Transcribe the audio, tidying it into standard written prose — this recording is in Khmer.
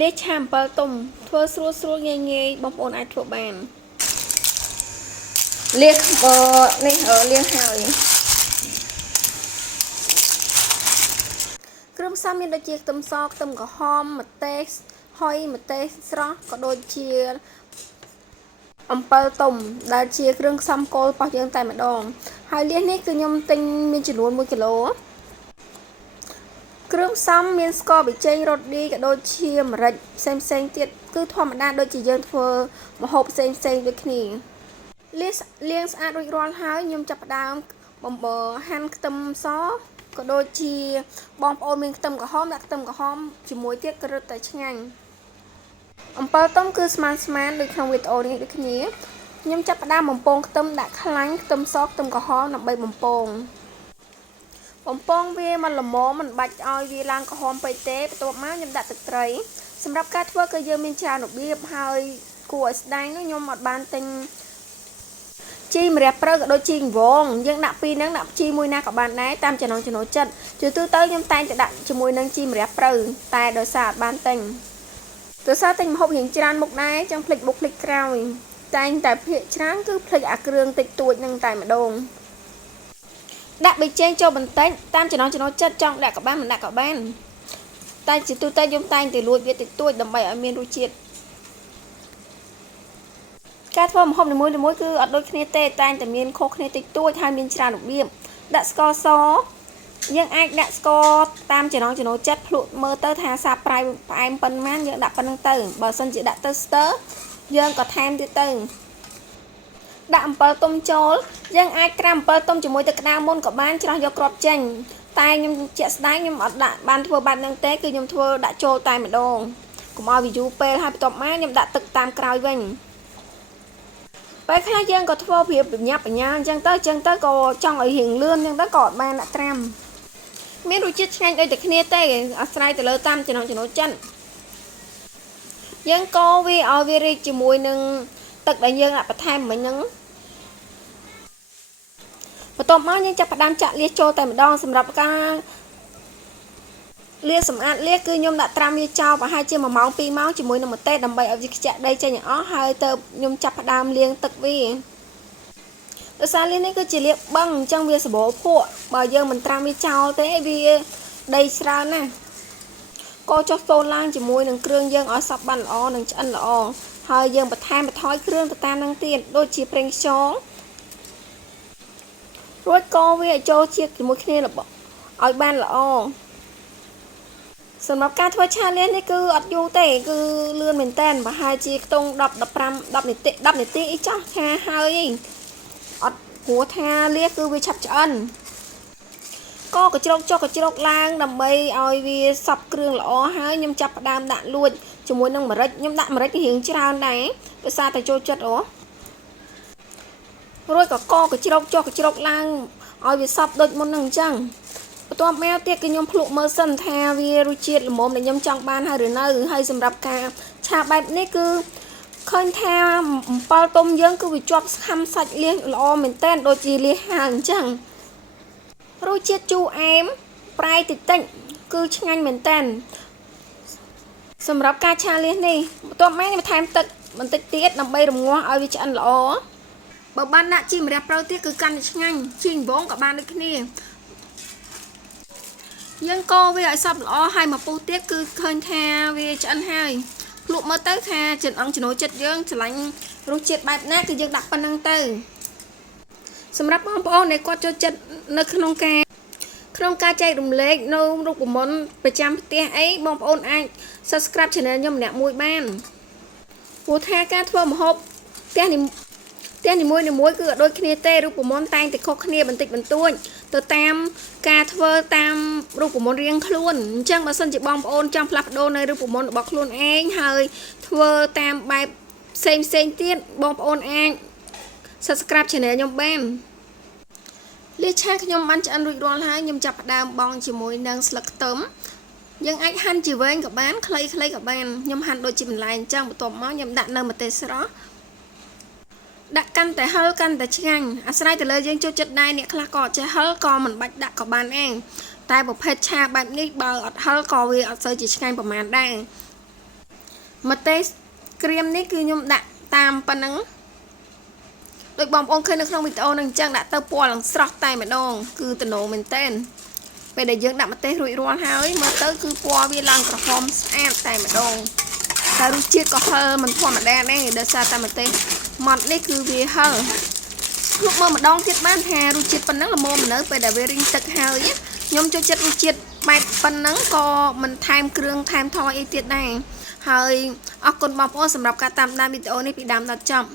លាយឆាអំពិលទុំធ្វើស្រួលងាយបងប្អូនអាចធ្វើបានលាយនេះលាងហើយគ្រឿងផ្សំមានដូចជាខ្ទឹមសខ្ទឹមក្រហមម្ទេសហុយម្ទេសស្រស់ក៏ដូចជាអំពិលទុំដែលជាគ្រឿងផ្សំគោលរបស់យើងតែម្ដងហើយលាសនេះគឺខ្ញុំទិញមានចំនួន1គីឡូគ្រឿងផ្សំមានស្ករប៊ីចេងរ៉ូឌីក៏ដូចជាម្រេចផ្សេងទៀតគឺធម្មតាដូចជាយើងធ្វើម្ហូបផ្សេងដូចគ្នាលាងស្អាតរួចរាល់ហើយខ្ញុំចាប់ផ្ដើមបំបហាន់ខ្ទឹមសក៏ដូចជាបងប្អូនមានខ្ទឹមក្រហមដាក់ខ្ទឹមក្រហមជាមួយទៀតក៏រឹតតែឆ្ងាញ់អំពិលទុំគឺស្មើដូចក្នុងវីដេអូនេះដូចគ្នាខ្ញុំចាប់ផ្ដើមបំពងខ្ទឹមដាក់ខ្លាញ់ខ្ទឹមសខ្ទឹមក្រហមដើម្បីបំពងវាមកល្មមមិនបាច់ឲ្យវាឡើងក្រហមពេកទេបន្ទាប់មកខ្ញុំដាក់ទឹកត្រីសម្រាប់ការធ្វើគឺយើងមានច្រើនរបៀបហើយគួរឲ្យស្ដាយនោះខ្ញុំអត់បានទិញជីម្រះព្រៅក៏ដូចជីងវងយើងដាក់ពីរហ្នឹងដាក់ជីមួយណាក៏បានដែរតាមចំណង់ចំណូលចិត្តជាទូទៅខ្ញុំតែងតែដាក់ជាមួយនឹងជីម្រះព្រៅតែដោយសារអត់បានទិញដោយសារទិញម្ហូបរៀងច្រើនមុខដែរចឹងភ្លេចបុកភ្លេចក្រោយតែងតែភាកច្រើនគឺភ្លេចអាគ្រឿងតិចតួចនឹងតែម្ដងដាក់ប៊ីចេងចូលបន្តិចតាមចំណង់ចំណូលចិត្តចង់ដាក់ក៏បានមិនដាក់ក៏បានតែជាទូទៅខ្ញុំតែងតែលួចវាតិចតួចដើម្បីឲ្យមានរសជាតិការធ្វើម្ហូបនីមួយគឺអត់ដូចគ្នាទេតែងតែមានខុសគ្នាតិចតួចហើយមានច្រើនរបៀបដាក់ស្ករសយើងអាចដាក់ស្ករតាមចំណង់ចំណូលចិត្តភ្លក់មើលទៅថាសាបប្រៃផ្អែមប៉ុន្មានយើងដាក់ប៉ុណ្្នឹងទៅបើសិនជាដាក់ទៅស្ទើយើងក៏ថែមទៀតទៅដាក់អំពិលទុំចូលយើងអាចក្រាំអំពិលទុំជាមួយទឹកក្តៅមុនក៏បានច្រោះយកគ្រាប់ចេញតែខ្ញុំជាក់ស្ដែងខ្ញុំអត់ដាក់បានធ្វើបែបហ្នឹងទេគឺខ្ញុំធ្វើដាក់ចូលតែម្ដងកុំឲ្យវាយូរពេលហើយបន្ទាប់មកខ្ញុំដាក់ទឹកតាមក្រោយវិញពេលខ្លះយើងក៏ធ្វើវាបញ្ញាបញ្ញាអញ្ចឹងទៅក៏ចង់ឲ្យរៀងលឿនអញ្ចឹងទៅក៏អត់បានដាក់ត្រាំមានរសជាតិឆ្ងាញ់ដូចតែគ្នាទេអាស្រ័យទៅលើតាមចំណង់ចំណូលចិត្តយើងកូរវាឲ្យវារីកជាមួយនឹងទឹកដែលយើងដាក់បន្ថែមមិញហ្នឹងបន្ទាប់មកយើងចាប់ផ្ដើមចាក់លៀសចូលតែម្ដងសម្រាប់ការលាសម្អាតលាគឺខ្ញុំដាក់ត្រាំវាចោលប្រហែលជា1ម៉ោង2ម៉ោងជាមួយនឹងម្ទេសដើម្បីឲ្យវាខ្ជាក់ដីចេញឲ្យអស់ហើយទៅខ្ញុំចាប់ផ្ដើមលាងទឹកវាដោយសារលានេះគឺជាលាបឹងអញ្ចឹងវាសបោភក់បើយើងមិនត្រាំវាចោលទេវាដីស្រើណាស់ក៏ចុះចូលឡើងជាមួយនឹងគ្រឿងយើងឲ្យសព្វបានល្អនិងឆ្អិនល្អហើយយើងបន្ថែមបន្ថយគ្រឿងទៅតាមនឹងទៀតដូចជាប្រេងខ្យងរួចកូរវាឲ្យចូលជាតិជាមួយគ្នាឲ្យបានល្អសម្រាប់ការធ្វើឆាលាសនេះគឺអត់យូរទេគឺលឿនមែនតើប្រហែលជាខ្ទង់10 នាទីអីចោះឆាហើយអត់ព្រោះថាលាសគឺវាឆាប់ឆ្អិនក៏កញ្ជ្រោកចុះកញ្ជ្រោកឡើងដើម្បីឲ្យវាសព្វគ្រឿងល្អហើយខ្ញុំចាប់ផ្ដើមដាក់លួចជាមួយនឹងម្រេចខ្ញុំដាក់ម្រេចរៀងច្រើនដែរដោយសារតែចូលចិត្តរួចក៏កញ្ជ្រោកចុះកញ្ជ្រោកឡើងឲ្យវាសព្វដូចមុននឹងអញ្ចឹងបន្ទាប់មកទៀតគឺខ្ញុំភ្លក់មើលសិនថាវារសជាតិល្មមដែលខ្ញុំចង់បានហើយឬនៅហើយសម្រាប់ការឆាបែបនេះគឺឃើញថាអំពិលទុំយើងគឺវាជាប់ខំសាច់លាសល្អមែនតើដូចជាលាសហាលអញ្ចឹងរសជាតិជូរអែមប្រៃតិចគឺឆ្ងាញ់មែនតើសម្រាប់ការឆាលាសនេះបន្ទាប់មកបន្ថែមទឹកបន្តិចទៀតដើម្បីរងាស់ឲ្យវាឆ្អិនល្អបើបានដាក់ជីម្រះព្រៅទៀតគឺកាន់តែឆ្ងាញ់ជីងវងក៏បានដូចគ្នាយើងកូរវាឲ្យសព្វល្អហើយមកពុះទៀតគឺឃើញថាវាឆ្អិនហើយភ្លក់មើលទៅថាចំណូលចិត្តយើងឆ្លាញ់រសជាតិបែបណាគឺយើងដាក់ប៉ុណ្្នឹងទៅសម្រាប់បងប្អូនដែលគាត់ចូលចិត្តនៅក្នុងការចែករំលែកនៅរូបមន្តប្រចាំផ្ទះអីបងប្អូនអាច Subscribe Channel ខ្ញុំម្នាក់មួយបានព្រោះថាការធ្វើម្ហូបផ្ទះនីមួយគឺអត់ដូចគ្នាទេរូបមន្តតែងតែខុសគ្នាបន្តិចបន្តួចទៅតាមការធ្វើតាមរូបមន្តរៀងខ្លួនអញ្ចឹងបើសិនជាបងប្អូនចង់ផ្លាស់ប្ដូរនៅរូបមន្តរបស់ខ្លួនឯងហើយធ្វើតាមបែបផ្សេងទៀតបងប្អូនអាច Subscribe Channel ខ្ញុំបានលាសឆាខ្ញុំបានឆ្អិនរួចរាល់ហើយខ្ញុំចាប់ផ្ដើមបង់ជាមួយនឹងស្លឹកខ្ទឹមយើងអាចហាន់ជាវែងក៏បានខ្លីក៏បានខ្ញុំហាន់ដូចជាបន្លែអញ្ចឹងបន្ទាប់មកខ្ញុំដាក់នៅម្ទេសស្រស់ដាក់កាន់តែហឹរកាន់តែឆ្ងាញ់អាស្រ័យទៅលើយើងចូលចិត្តដែរអ្នកខ្លះក៏អត់ចេះហឹរក៏មិនបាច់ដាក់ក៏បានដែរតែប្រភេទឆាបែបនេះបើអត់ហឹរក៏វាអត់សូវជាឆ្ងាញ់ប្រហែលដែរ ម្ទេសក្រៀមនេះគឺខ្ញុំដាក់តាមប៉ុណ្ណឹងដូចបងប្អូនឃើញនៅក្នុងវីដេអូហ្នឹងអញ្ចឹងដាក់ទៅពណ៌ឡើងស្រស់តែម្ដងគឺតំណមែនតើពេលដែលយើងដាក់ម្ទេសរួចរាល់ហើយមើលទៅគឺពណ៌វាឡើងក្រហមស្អាតតែម្ដងតែរសជាតិក៏ហឹរមិនធម្មតាដែរដោយសារតែម្ទេសម៉ត់នេះគឺវាហឹរភ្លុកមើលម្ដងទៀតបានថារសជាតិប៉ុណ្ណឹងល្មមនៅពេលដែលវារីងទឹកហើយខ្ញុំចូលចិត្តរសជាតិបែបប៉ុណ្ណឹងក៏មិនថែមគ្រឿងថែមថយអីទៀតដែរហើយអរគុណបងប្អូនសម្រាប់ការតាមដានវីដេអូនេះពីដើមដល់ចប់